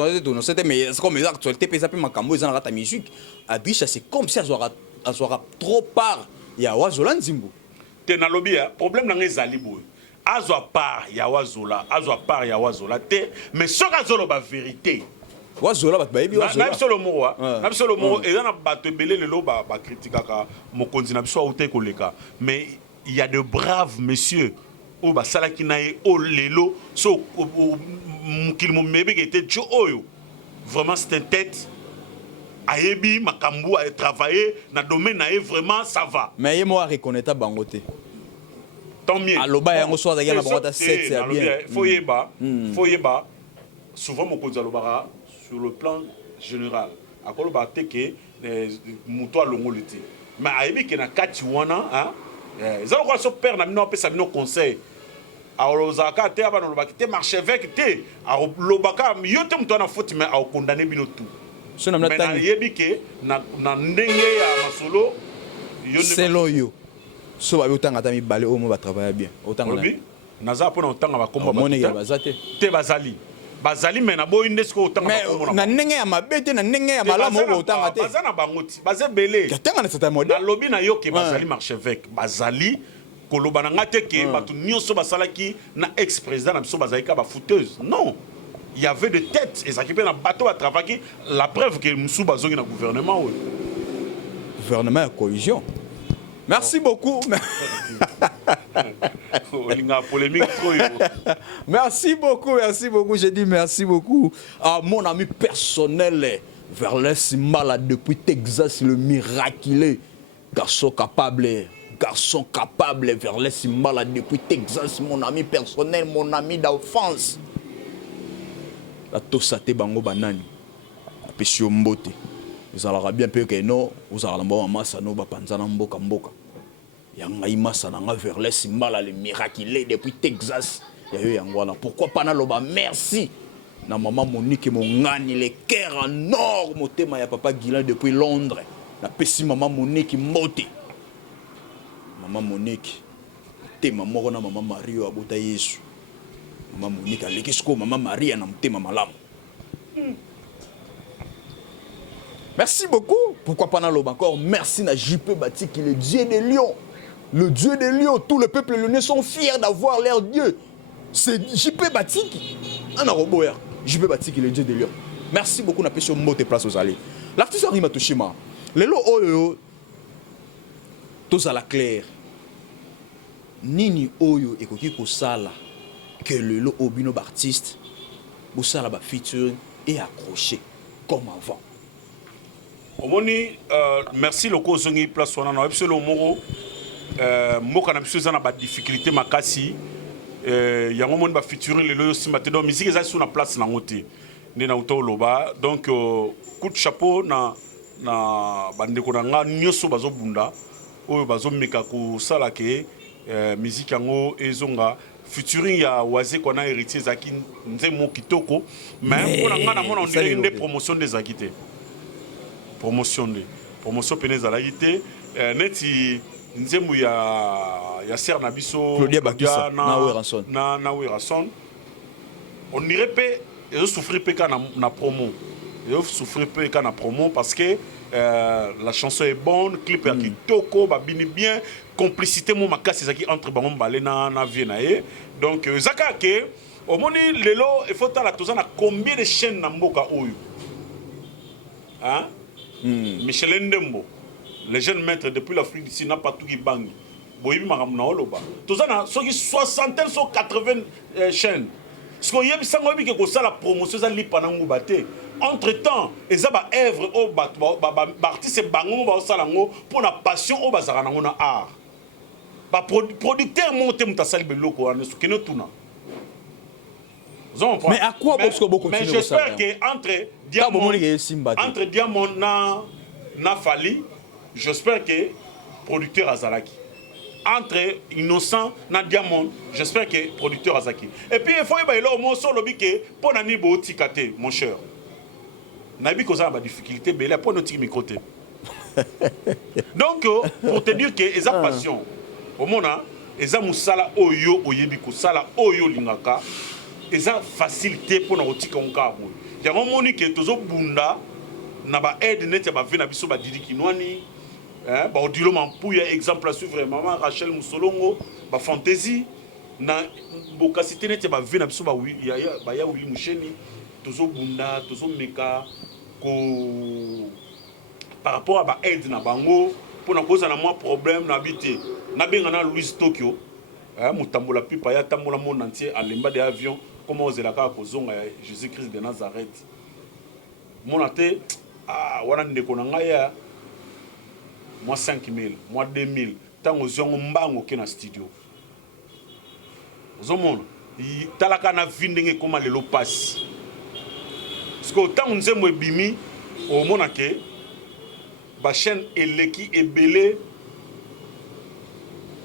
c'était mais c'est comme l'actualité pesa pe makambo ils en rata musique Adrisse c'est comme si azora trop part ya wazola nzimbo te na lobby problème na ngezali boy azwa part ya wazola te mais so ka zolo ba vérité wazola bat bayibi wazola na biso le moro et na bato belé lelo ba critiquaka mokonzi na biso auté koleka mais il y a de braves messieurs o ba salaki na ye o lelo so mukil mo mebe était jo oyo vraiment c'est une tête ayebi makambu a travaillé na domaine na vraiment ça va mais moi reconnaître bangote tant mieux aloba yango so azaki na bangote 7 c'est bien faut yeba souvent mokonzi alobara sur le plan général akoloba te ke muto alongo leti mais ayebi ke na kati wana hein ezalo kwa so père na mino pesa mino conseil alozaka te abana lobaki te marchevêque te alobaka yo te muto na faute mais a condamner bino tout mais na yebi ke na ndenge ya masolo yo selo yo so ba utanga ta mibale o mo ba travailler bien utanga na naza pona utanga ba komba ba bazate te bazali mena boy ndesko utanga ba komba na ndenge ya mabete na ndenge ya malamu o utanga te bazana bangoti bazebele katanga na certain mode na lobby na yo ke bazali marchevêque bazali koloba na ngate ke batu nyonso basalaki na ex président na biso bazalika ba fouteuse non il y avait des têtes et ça qui na bateau à travailler la preuve que Moussou bazongi na gouvernement gouvernement à cohésion. Merci beaucoup. Merci beaucoup. J'ai dit merci beaucoup à mon ami personnel Verlet Simbala depuis Texas, le miraculé. Garçon capable, Verlet Simbala depuis Texas, mon ami personnel, mon ami d'enfance. La tosate bango banani. Apesio mbote. Vous allez bien peu que non, vous allez voir massa no bapanzana mboka. Yanga imasa nanga Verlet Simbala le miraculé depuis Texas. Yayo yangwana. Pourquoi pas na loba merci. Na maman Monique mon ngani le cœur en or motema ya papa Guilain depuis Londres. Na pesi maman Monique mbote. Maman Monique motema moko na maman Mario abota Yesu. Maman Monique alekisiko maman Maria na motema malamu. Merci beaucoup. Pourquoi pas na loba encore merci na JP Bati qui est le Dieu des lions. Le Dieu des lions, tout le peuple lyonnais sont fiers d'avoir leur Dieu. C'est JP Bati un roboya. JP Bati qui est le Dieu des lions. Merci beaucoup na pesi mbote place aux allées. L'artiste Arima Toshima. Lelo oyo tous à la claire. Nini oyo ekoki kosala que lelo obino artiste bosala ba feature et accroché comme avant. Omoni merci loko zongi place wana na biso le moro mboka na biso na ba difficulté makasi yango moni ba feature lelo simba te do musique eza sur na place na ngote ne na uto loba donc coup de chapeau na bandeko na nga nyoso bazobunda oyo bazomeka ko sala ke musique yango ezonga featuring ya waze kona héritier zaki nzemo kitoko mais pour nga na mona on dirait une promotion des akité promotion pene za lakité neti nzemo ya ser na biso Claudia Bakisa na Werason on dirait pe ils souffrir pe na promo ils souffrir pe na promo parce que la chanson est bonne, clip est kitoko, babini bien, complicité mon makasi zaki entre bango balé na vienae. Donc zaka ke au moni lelo il faut ta la tozana combien de chaînes na mboka oyo. Hein? Michel Ndembo, les jeunes maîtres depuis l'Afrique d'ici n'a pas tout qui bang. Boyibi makamna oloba. Tozana soki 60 so 80 chaînes. Ce qu'on y a bisango bi ke ko sala promotion za lipa na nguba te. Entre-temps, ils ont des œuvres au artiste bango ba salango pour la passion au bazara na ngona art. Ba producteur monte mutasali beloko ane sukeno tuna. Mais à quoi beaucoup mais j'espère que entre Diamond na Fali, j'espère que producteur Azalaki. Entre Innocent na Diamond, j'espère que producteur Azaki. Et puis il faut y aller au mot sur le bique pour nani bo tikate mon cher. Nabi koza ba difficulté mais là pour notre micro. Donc pour te dire que eza passion. Au mona eza musala oyo oyebi ko sala oyo lingaka. Eza facilité pour na otika nkabo. Ya ngomoni ke tozo bunda na ba aide net ya ba vina biso ba didi kinwani. Ba odilo mampuya exemple à suivre maman Rachel Musolongo ba fantaisie na bokasité net ya ba vina biso ba ya Willy Musheni tozo bunda tozo meka ko par rapport à ba aide na bango pour na cause na moi problème na bité na benga na Louis Tokyo mutambola pipa ya tambola monde entier à lemba de avion comment ozelaka ko zonga Jésus-Christ de Nazareth monate wana ndeko na ngaya moi 5000 moi 2000 tango zongo mbango ke na studio zomona talaka na vindenge koma lelo passe parce que autant nzembo ebimi au mona ke ba chaîne eleki ebele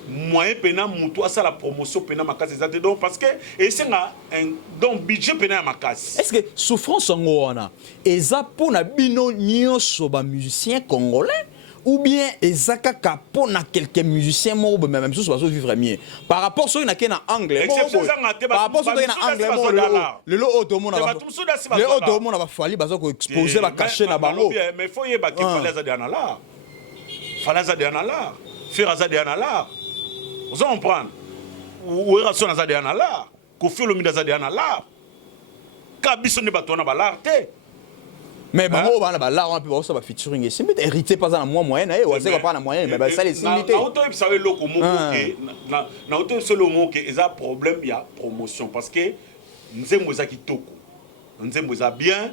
moyen pena mutu asa la promotion pena makasi zate donc parce que esenga donc budget pena makasi. Est-ce que souffrance ngona eza pona bino nyonso ba musicien congolais ou bien ezaka kapona quelques musiciens mo même chose bazo vivre mieux par rapport sur na kena anglais par rapport sur na anglais le automona le automona ba fali bazo ko exposer ba cacher na bango mais faut y ba ki falaza de anala falaza de anala feraza de anala vous en prendre ou relation za de anala ko filo mi za de anala kabiso ne batona ba l'arte. Mais bango bana ba là on peut ça ba featuring c'est mais hérité pas dans moi moyenne et oser pas na moyenne mais ça les limité. Na auto vous savez loko moko ke na auto solo moko ke eza problème ya promotion parce que nzembo za kitoko nzembo za bien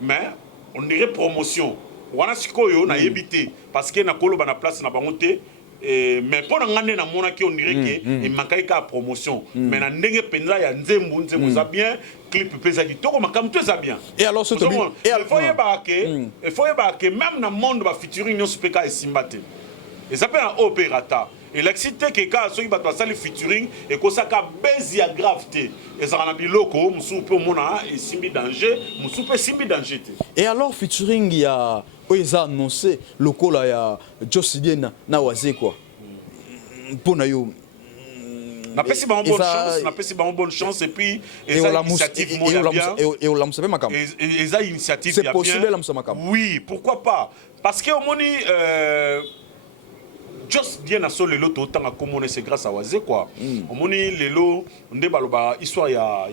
mais on dirait promotion wana sikoyo na yebité parce que na koloba na place na bango te. Mais pour ngane na mona ki on dirait que il manquait ka promotion mais na ndenge penza ya nzembu za bien clip pesa kitoko makamto za bien et alors ce tobi et il faut que même na monde ba featuring no speka et simbate et ça s'appelle un opérata et l'excité que ka so ki ba sali featuring et ko saka bezi ya gravité et ça na biloko musu pe mona et simbi danger musu pe simbi danger te. Et alors featuring ya ils ont annoncé le col à Josidien na wazé quoi. Pour na yo. Na pesi ba bonne chance, na pesi ba bonne chance et puis et ça initiative moi bien. Et on l'a msabé makam. Et ça initiative bien. C'est possible la msabé makam. Oui, pourquoi pas? Parce que au moni just bien à sol le lot autant à commoner c'est grâce à wazé quoi. Au moni le lot ndé baloba histoire ya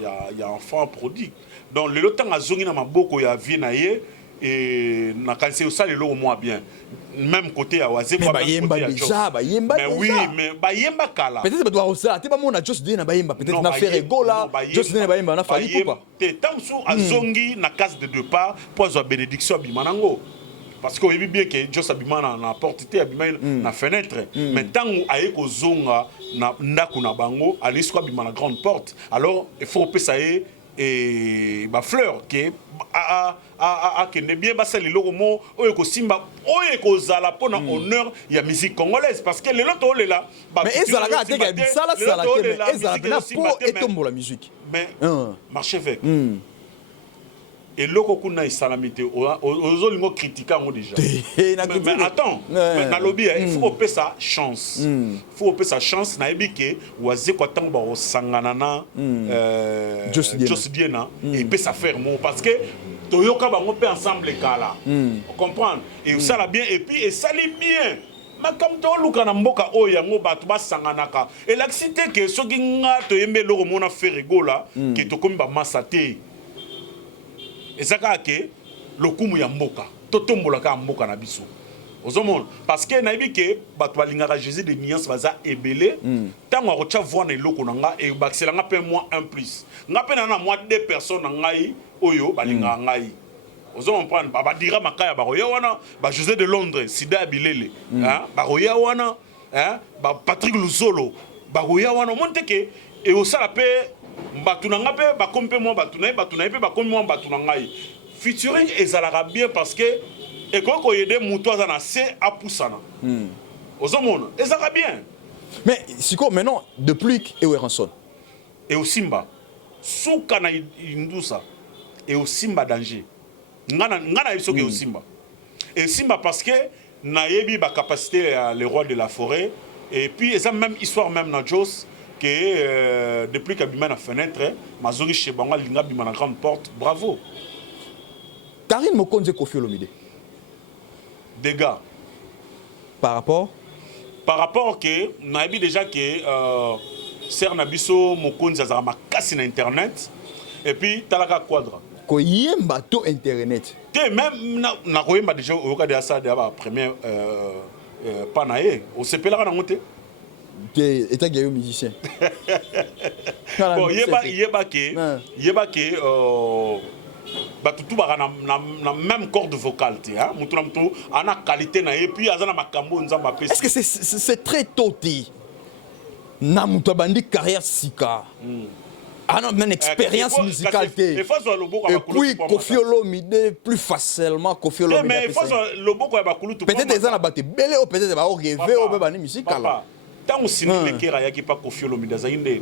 enfant prodigue. Donc le lot tant à zongi na maboko ya vie na ye. Et na kanse au sale lo moins bien même côté à wazé quoi même côté déjà mais oui mais bayemba kala peut-être ba doit ça te ba mona just de na bayemba peut-être na faire gola just de na bayemba na fali quoi te tamsu azongi na case de départ pour zo bénédiction bimanango parce que bien que just abimana na porte te abimana na fenêtre mais tangu aye ko zonga na ndaku na bango ali soit bimana grande porte alors il faut pesayer et ba fleur que que ne bien basé le logo mo oyeko simba oyeko zala pona honneur ya musique congolaise parce que le loto le là mais ezala ka te ga bisala sala te mais ezala na po etombo la musique mais marché avec et loko kuna isalamité ozolingo critiquer ngo déjà mais attends na lobby il faut opé sa chance faut opé sa chance na ebike waze kwa tango ba osangana na Josidiena et peut ça faire mon parce que toyoka bango pe ensemble kala on comprend et ça la bien et puis et ça li bien makamto luka na mboka oyo yango bato basanganaka et l'accident que soki nga to yembe loko mona faire gola que to komi ba masate ezaka ke lokumu ya mboka totombola ka mboka na biso ozomona parce que nayebi ke bato balingaka Jésus de nuance baza ebele tango akotia voix na eloko na nga e bakiselanga mpe moi un plus nga mpe na moi deux personnes na ngai oyo balingaka ngai ozomprendre badira makaya bakoya wana ba José de Londres Sida Bilele bakoya wana ba Patrick Luzolo bakoya wana monte ke e osala pe bato na nga pe bakomi pe moi bato na ye pe bakomi moi bato na ngai featuring ezalaka bien parce que ekoko yede muto aza na se apusana ozomona ezalaka bien mais siko maintenant depuis et Ranson et au Simba suka na indusa et au Simba danger ngana biso ke au Simba et Simba parce que na yebi ba capacité les rois de la forêt et puis eza même histoire même na Jos que depuis qu'abima na fenêtre mazori chez bango linga bima na grande porte bravo Karine Mokonze Koffi Olomide dégâts par rapport que nabi déjà que ser nabiso Mokonze azara makasi na internet et puis talaka quadra ko yemba to internet te même na koyemba déjà au cas de ça de la première panaye au sepelaka na ngote état gayo musicien bon yeba ke batutu baka na même corde vocale te hein mutu na mutu ana qualité na et puis azana makambo nzamba pesi est-ce que c'est très tôt na mutu bandi carrière sika ana même expérience musicale et puis Koffi Olomide plus facilement Koffi Olomide mais il faut le boko ya bakulu tout peut-être des ana baté belé ou peut-être ba rêver ou ba bani musique là tant aussi le kera yaki pas Koffi Olomide azinde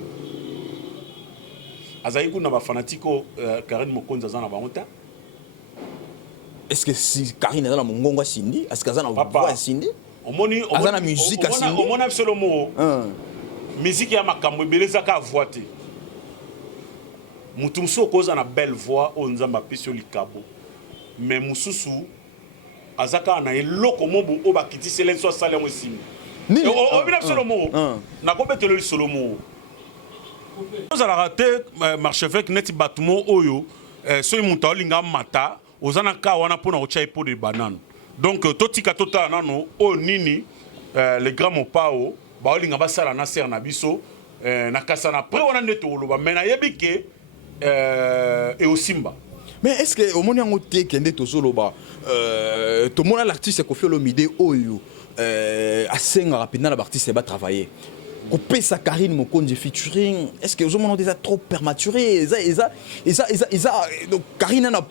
azayi kuna ba fanatiko Karine Mokonze azana ba honta est-ce que si Karine azana mongongo sindi est-ce que azana voix sindi omoni azana musique sindi omoni absolument musique ya makambo beleza ka voix te mutu musu koza na belle voix o nzamba pesi likabo mais mususu azaka na eloko mobu o bakiti selenso sale mo simi o bina absolument na kobetelo solomo nous allons rater marchevêque net bâtiment oyo so muta linga mata ozana ka wana pona ocha ipo de banane donc totika tota nano o nini les grands mopao ba linga basala na ser na biso na kasana pre wana neto loba mena yebike et au Simba Mais est-ce que au moment où tu es kende to solo ba tout le monde l'artiste Koffi Olomide oyo a senga rapidement l'artiste va travailler. Couper sa Karine Mokonzi featuring, est-ce que aux moment déjà trop prématuré, donc Karine n'a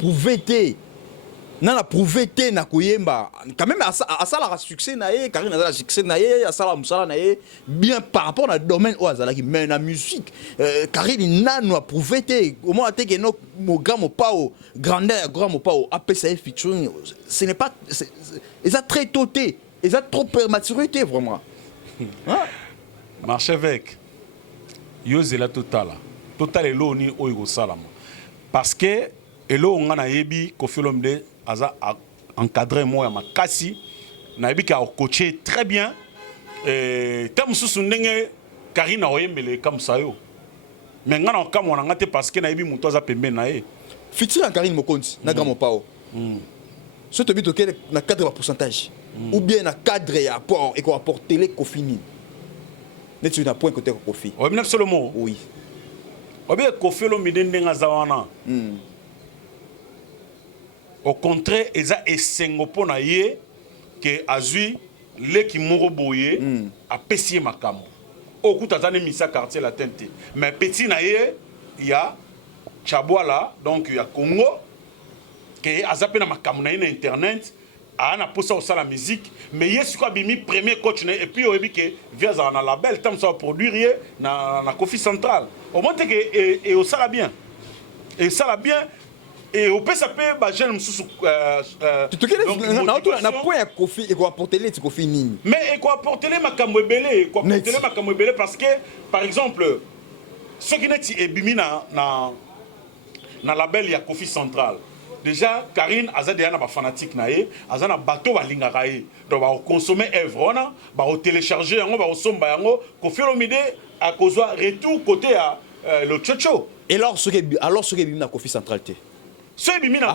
prouvé na koyemba quand même à ça la succès naé Karine a la succès naé à ça la musala naé bien par rapport à domaine au azala qui mais la musique Karine n'a prouvé au moins te que no grand pao grandeur grand pao APC featuring ce n'est pas ils a très tôté ils a trop prématurité vraiment hein? Marche avec Yozela Total est l'oni oyo salama parce que elo ngana yebi Koffi Olomide aza encadré moi ma kasi na yebi ka coacher très bien tam susu ndenge Karina oyembele comme ça yo mais ngana kamona ngate parce que na yebi muto aza pembe na ye featuring Karine Mokonzi na grand pao ce te bito que na cadre pourcentage ou bien na cadre ya apport et ko apporter les Koffi ni tu n'as point côté Koffi. Oui, absolument. Oui. Oui, Koffi Olomide ndenga zawana. Au contraire, eza esengo pona ye que azui le ki moro boye a pesier makambo. Au coup tazane misa quartier la tente. Mais petit na ye il y a Chabwala donc il y a Congo que azape na makambo na internet. Ah, na posa aussi la musique, mais il y a bimi premier coach et puis il que via un label, tant ça produire na Koffi Central. Au moins que et au ça bien. Et ça va bien et au PSP bah jeune sous tu te connais na point Koffi et quoi apporter les Koffi nini. Mais et quoi apporter les makambo belé, quoi apporter les makambo belé parce que par exemple ceux qui n'est et bimi na label il y a Koffi Central. Déjà, Karine, Azadéa n'a pas fanatique naé, Azana bateau va lingaraé, donc va consommer œuvre, va télécharger, va somba, Koffi Olomide à cause retour côté à le Tchocho. Et alors ce que bimi na Koffi Central té. Ce bimi na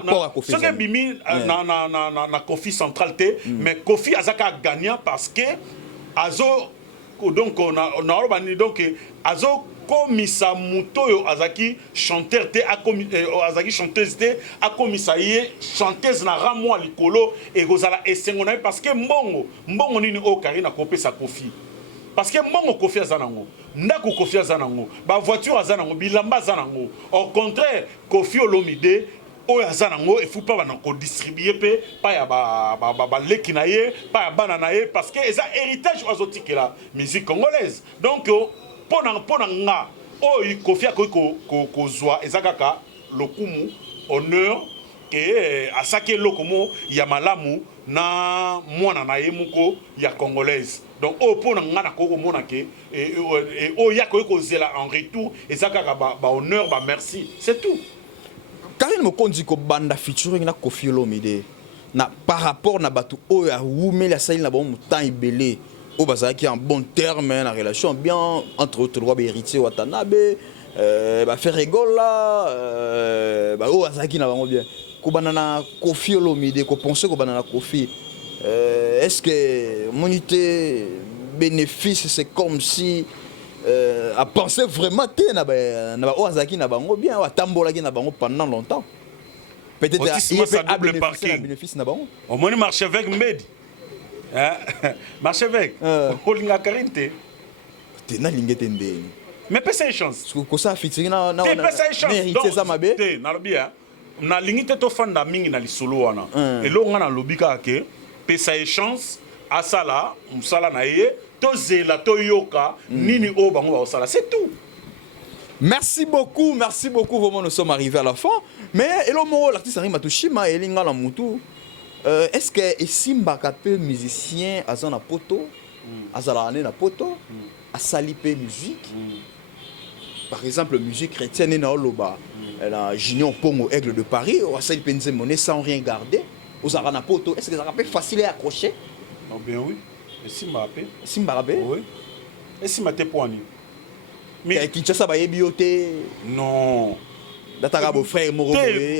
Koffi Central té, mais Koffi Azaka gagnant parce que Azo donc on a donc Azo komisa muto azaki chanteur te azaki chanteuse te akomisa ye chanteuse na ramwa likolo et gozala esengona parce que mbongo nini o Karina kopesa Koffi parce que mbongo Koffi azanango ndako Koffi azanango ba voiture azanango bilamba azanango au contraire Koffi Olomide o azanango il faut pas bana ko distribuer pe pa ya ba leki na ye pa ya bana na ye parce que eza héritage azotique la musique congolaise donc pona nga o Koffi ko zwa ezakaka lokumu honneur que asake lokomo ya malamu na mwana na ye muko ya congolaise donc o pona nga na ko mona ke o ya ko zela en retour ezakaka ba honneur ba merci c'est tout. Karine Mokonzi ko banda featuring na Koffi Olomide na par rapport na batu o ya wumela saïl na bon temps ibelé au bazar qui en bon terme la relation bien entre autres roi héritier Watanabe ba faire rigole là ba o bazar qui na bango bien ko banana Koffi Olomide ko penser ko banana Koffi est-ce que monité bénéfice c'est comme si à penser vraiment que na ba o bazar qui na bango bien wa tambola qui na bango pendant longtemps peut-être il fait bénéfice na bango au moins marché avec Mbedi. Marche avec Olinga Karinte. T'es na lingete ndeni. Mais pesa une chance. Ko ça featuring na pesa une chance. Héritier ça mabe. Na lobia. Na lingite to fanda mingi na lisolo wana. Et lo nga na lobika ke pesa une chance asala musala na ye to zela to yoka nini o bango ba osala c'est tout. Merci beaucoup, vraiment nous sommes arrivés à la fin. Mais elo mo l'artiste Henri Matushima elinga la mutu. Est-ce que Simba capé musicien azan na poto azalane na poto asalipe musique par exemple musique chrétienne na oloba la Junior Pongo Aigle de Paris ou asalipe nzemone sans rien garder aux arana poto est-ce que ça rappelle facile à accrocher? Oh bien oui et Simba rapé oui et Simba te poani mais Kinshasa ba yebioté non dataka beau frère moro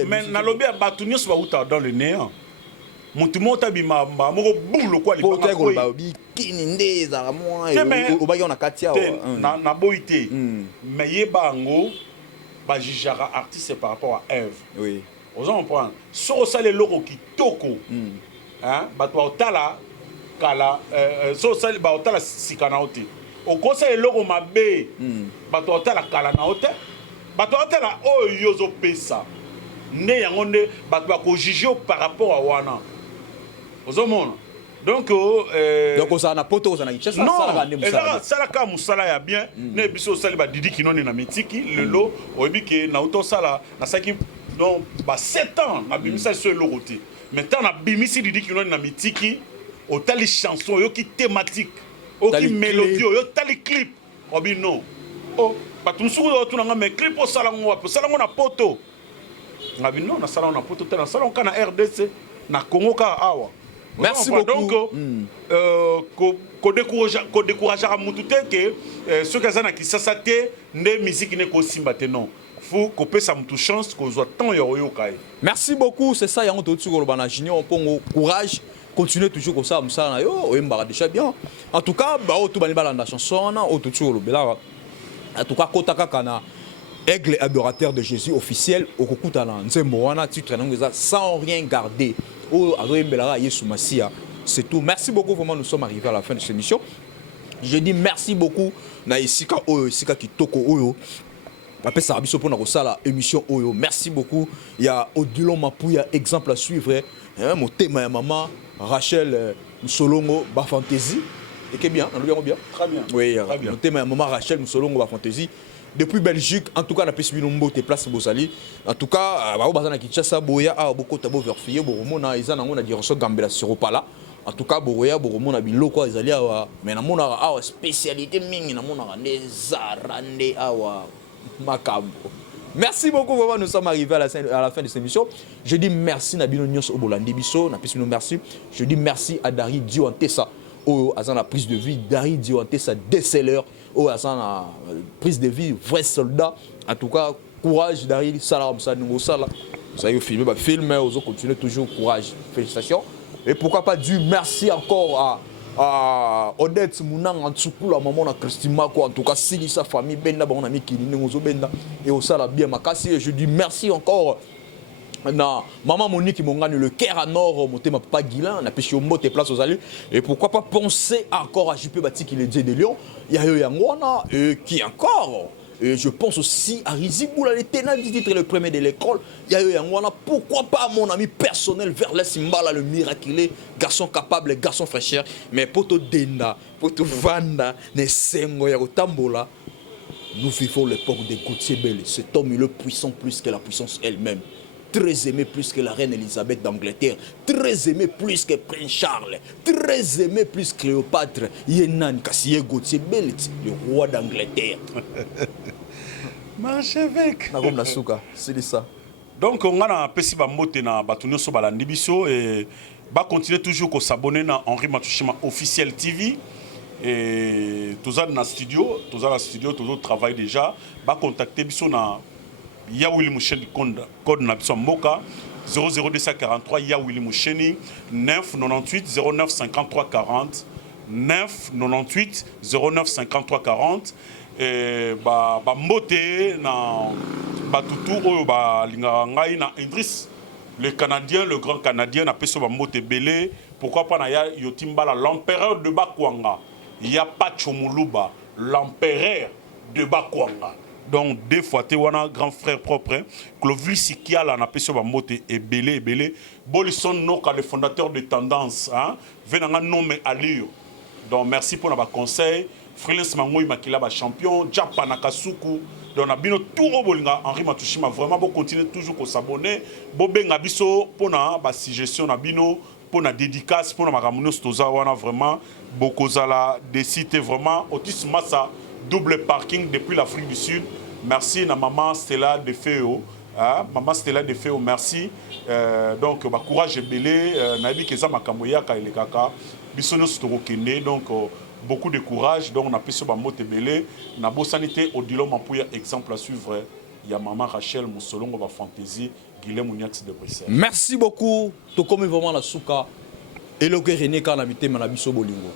mais na lobi abatunya so ba uta dans le néant. Mutumota bimamba moko boule quoi les bango ba bi kininde za moi o ba yona katia na boité mais yebango ba jijara artiste par rapport à Eve oui ozo comprendre so osala eloko kitoko hein bato otala kala so osala ba otala sika na ote okosala eloko mabe bato otala kala na ote bato otala oyo ozopesa nde yango nde bato bakojuge par rapport à wana ozomona donc osala na poto osala na Kinshasa salaka nde musala salaka musala ya bien ne biso osali ba Didi Kinone na mitiki lelo oyebi ke na utosala na saki donc ba 7 ans na bimisa so eloko te maintenant na bimisi Didi Kinone na mitiki otali chanson oyoki thématique oki mélodie oyotali clip obi non oh bato mosuku otunanga mais clip osala ngo wapi osala ngo na poto ngabi non nasala ngo na poto te nasala ngo na RDC na Congo ka awa. Merci beaucoup. Donc, ko décourager à mutu te que ceux qui sont qui s'assate ne musique ne ko simba te non. Faut couper sa mutu chance ko zo tant yo kai. Merci beaucoup, c'est ça yango to tsukolo bana junior pongo courage. Continuez toujours comme ça, musala yo oyembara déjà bien. En tout cas, ba otu bani balanda chanson na otu tsukolo bela. En tout cas, kotaka kana aigle adorateur de Jésus officiel au kokutana nzembo wana titre nango za sans rien garder. Oh, c'est tout. Merci beaucoup, vraiment, nous sommes arrivés à la fin de cette émission. Je dis merci beaucoup na Isika Oyo, Isika Kitoko Oyo. Après ça, pour la émission Oyo. Merci beaucoup. Il y a Odilon Mapouya, exemple à suivre. Mon thème, ma maman, Rachel Msolongo, Ba Fantasy. Et qui est bien, on le bien. Très bien. Oui, très bien. Mon thème, ma maman, Rachel Msolongo, Ba Fantasy. Depuis Belgique, en tout cas, on a pu suivre tes places Bosali. En tout cas, on a Kinshasa, Boya, beaucoup de verfier, Boromon, ils ont a direction Gambela sur Opala. En tout cas, Boya, Boromon a bilo quoi, ils allaient à mais na mona a spécialité mingi na mona des zarande awa macabro. Merci beaucoup, vraiment, nous sommes arrivés à la fin de cette émission. Je dis merci à Bino Nyos Obolandi Bisso, na plus merci. Je dis merci à Dari Diouantessa. Oh, à la prise de vie, Dari Diouantessa, déceleur. Oh, à la prise de vie, vrai soldat. En tout cas, courage, Dari, salam, ça nous ça là. Ça y est, filmé, filmer, vous continuez toujours, courage, félicitations. Et pourquoi pas dire merci encore à Odette Mounang, Antsoukou, la maman de Christine Mako, en tout cas, si sa famille, Benda, on a mis qui nous Benda, et au sala bien, Makassi, je dis merci encore. Na maman Monique m'ont gagné le Caire à Nord, monté ma papa Guilain, on a pêché au mot et place aux allées. Et pourquoi pas penser encore à JP Bati qui est Dieu de Lyon. Il y a eu Yangwana, qui encore. Et je pense aussi à Riziboula, les ténants du titre, le premier de l'école. Il y a eu Yangwana, pourquoi pas mon ami personnel vers les Simbala, le miraculé, garçon capable, garçon fraîcheur. Mais Poto Denda, Poto Vanda, Nesengo, Yarotambola, nous vivons l'époque des Gauthier Belle. Cet homme est le puissant plus que la puissance elle-même. Très aimé plus que la reine Elisabeth d'Angleterre, très aimé plus que Prince Charles, très aimé plus que Cléopâtre, Yenan Kassié Gauthier Bellet, le roi d'Angleterre. Marchevêque. C'est ça. Donc on a un petit peu na batunyo so balandi biso et va continuer toujours à s'abonner na Henri Matouchima officiel TV et tous dans studio, tous travail déjà, va contacter biso na Ya Willy Moucheni code na biso mboka 00243 Ya Willy Moucheni 998 09 53 40 998 09 53 40 et ba mbote na batutu oyo ba lingaka ngai na Idriss le Canadien, le grand Canadien na peso ba mbote belé pourquoi pas na ya Yotimbala l'empereur de Bakwanga ya Pacho Muluba l'empereur de Bakwanga. Donc, deux fois, tu as un grand frère propre. Clovis Sikiala, on appelle ça Mote et Belé. Bolisson Noka, le fondateur de Tendance. Venanga nommé Alio. Donc, merci pour notre conseil. Freelance Mangoui Makila, champion. Japa Nakasuku. Donc, on a bien tout au Bolinga. Henri Matouchima, vraiment, pour continuer toujours à s'abonner. Bobé Ngabiso, pour la suggestion, pour la dédicace, pour la Maramunos Tozawana, vraiment. Bokozala, décidé vraiment. Otis Massa. Double parking depuis l'Afrique du Sud. Merci à maman Stella de Feo. Maman Stella de Feo, merci. Donc, courage et belé. Nabi Keza Makamoya Kaile Kaka. Bissono Storokene. Donc, beaucoup de courage. Donc, on a pu se bamote belé. Nabo sanité Odilon Mapouya, exemple à suivre. Il y a maman Rachel Moussolongo va fantaisie. Guilhem Mouniax de Bruxelles. Merci beaucoup. To comme vraiment la souka. Et le René Kanamité Manabiso Bolingo.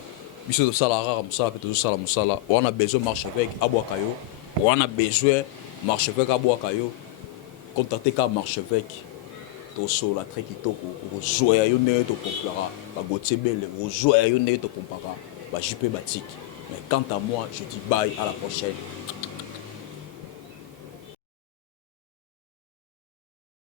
Biso de Salara, Moussala, Pétozo Sala, Moussala. On a besoin de marcher avec Abouakayo. On a besoin de marcher avec Abouakayo. Contactez qu'à marcher avec tosola très kitoko ozoya yo ndenge topompelaka bagotie bele ozoya yo ndenge topompaka bajupe batiki. Mais quant à moi, je dis bye, à la prochaine.